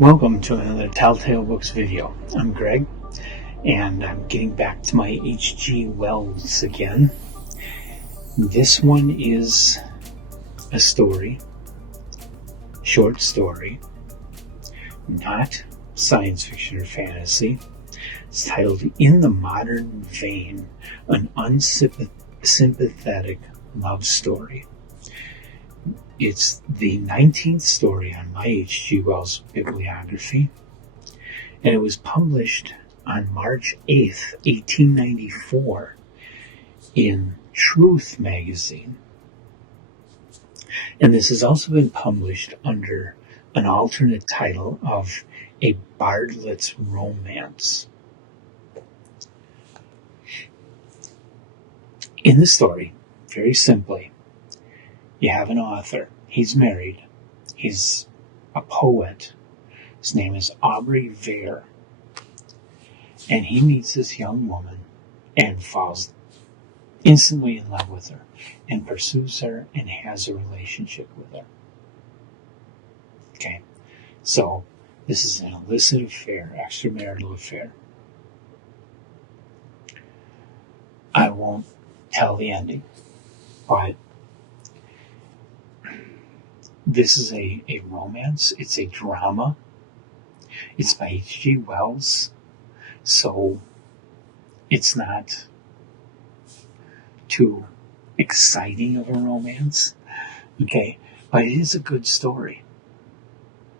Welcome to another Telltale Books video. I'm Greg, and I'm getting back to my H.G. Wells again. This one is a story, short story, not science fiction or fantasy. It's titled In the Modern Vein, an unsympathetic love story. It's the 19th story on my H.G. Wells bibliography, and it was published on March 8th, 1894 in Truth magazine. And this has also been published under an alternate title of A Bardlet's Romance. In the story, very simply, you have an author. He's married. He's a poet. His name is Aubrey Vere. And he meets this young woman and falls instantly in love with her and pursues her and has a relationship with her. Okay, so this is an illicit affair, extramarital affair. I won't tell the ending, but this is a romance. It's a drama. It's by H.G. Wells, so it's not too exciting of a romance, okay? But it is a good story.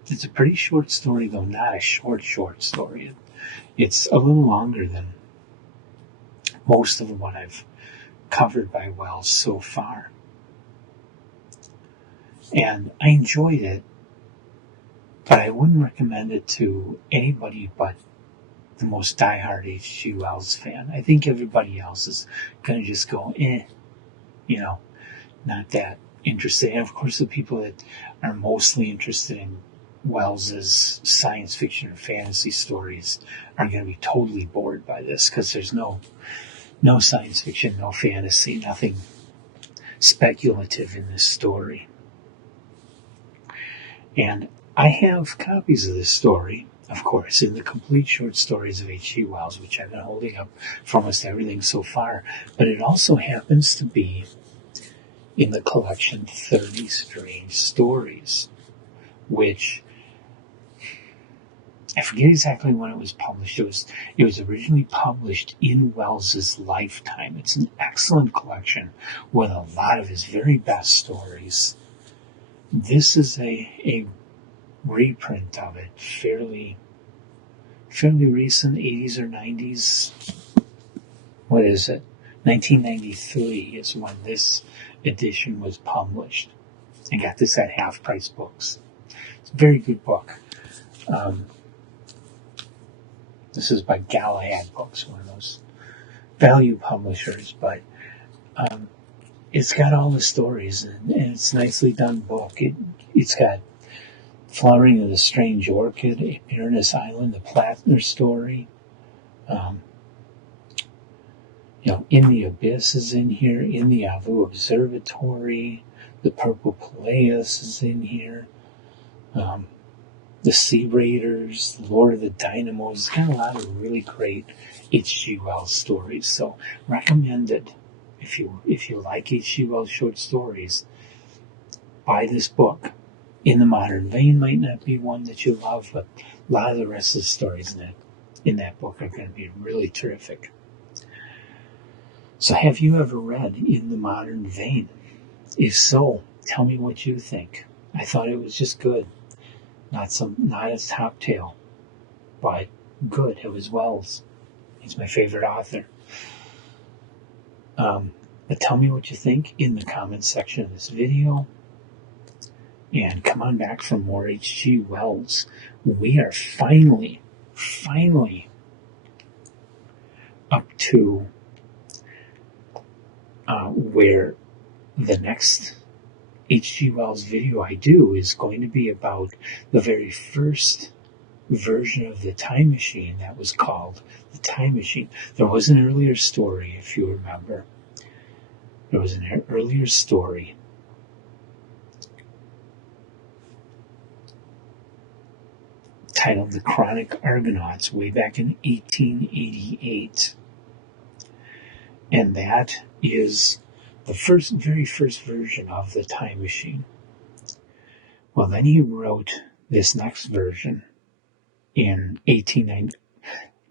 It's a pretty short story, though not a short story. It's a little longer than most of what I've covered by Wells so far. And I enjoyed it, but I wouldn't recommend it to anybody but the most diehard H.G. Wells fan. I think everybody else is going to just go, not that interested. And of course, the people that are mostly interested in Wells's science fiction or fantasy stories are going to be totally bored by this, because there's no science fiction, no fantasy, nothing speculative in this story. And I have copies of this story, of course, in the complete short stories of H.G. Wells, which I've been holding up for almost everything so far. But it also happens to be in the collection 30 Strange Stories, which I forget exactly when it was published. It was originally published in Wells's lifetime. It's an excellent collection with a lot of his very best stories. This is a reprint of it, fairly recent, 80s or 90s. What is it? 1993 is when this edition was published. I got this at Half Price Books. It's a very good book. This is by Galahad Books, one of those value publishers, but it's got all the stories, and it's a nicely done book. It's got Flowering of the Strange Orchid, Pyramus Island, the Plattner story. In the Abyss is in here. In the Avu Observatory, the Purple Peleus is in here. The Sea Raiders, the Lord of the Dynamos. It's got a lot of really great H.G. Wells stories. So recommended. If you like H.G. Wells short stories, buy this book. In the Modern Vein might not be one that you love, but a lot of the rest of the stories in that book are going to be really terrific. So have you ever read In the Modern Vein? If so, tell me what you think. I thought it was just good. Not a top tale, but good. It was Wells. He's my favorite author. But tell me what you think in the comments section of this video. And come on back for more H.G. Wells. We are finally up to where the next H.G. Wells video I do is going to be about the very first version of the Time Machine that was called the Time Machine. There was an earlier story, if you remember. There was an earlier story titled The Chronic Argonauts way back in 1888. And that is the very first version of the Time Machine. Well, then he wrote this next version in 1890,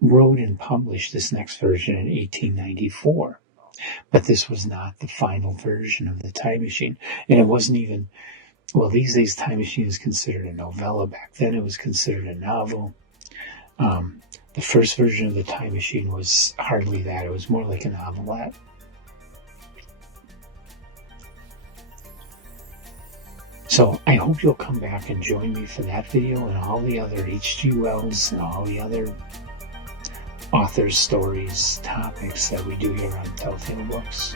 wrote and published this next version in 1894. But this was not the final version of the Time Machine. And it wasn't even, well, these days Time Machine is considered a novella. Back then it was considered a novel. The first version of the Time Machine was hardly that. It was more like a novelette. So I hope you'll come back and join me for that video and all the other H.G. Wells and all the other authors' stories, topics that we do here on Telltale Books.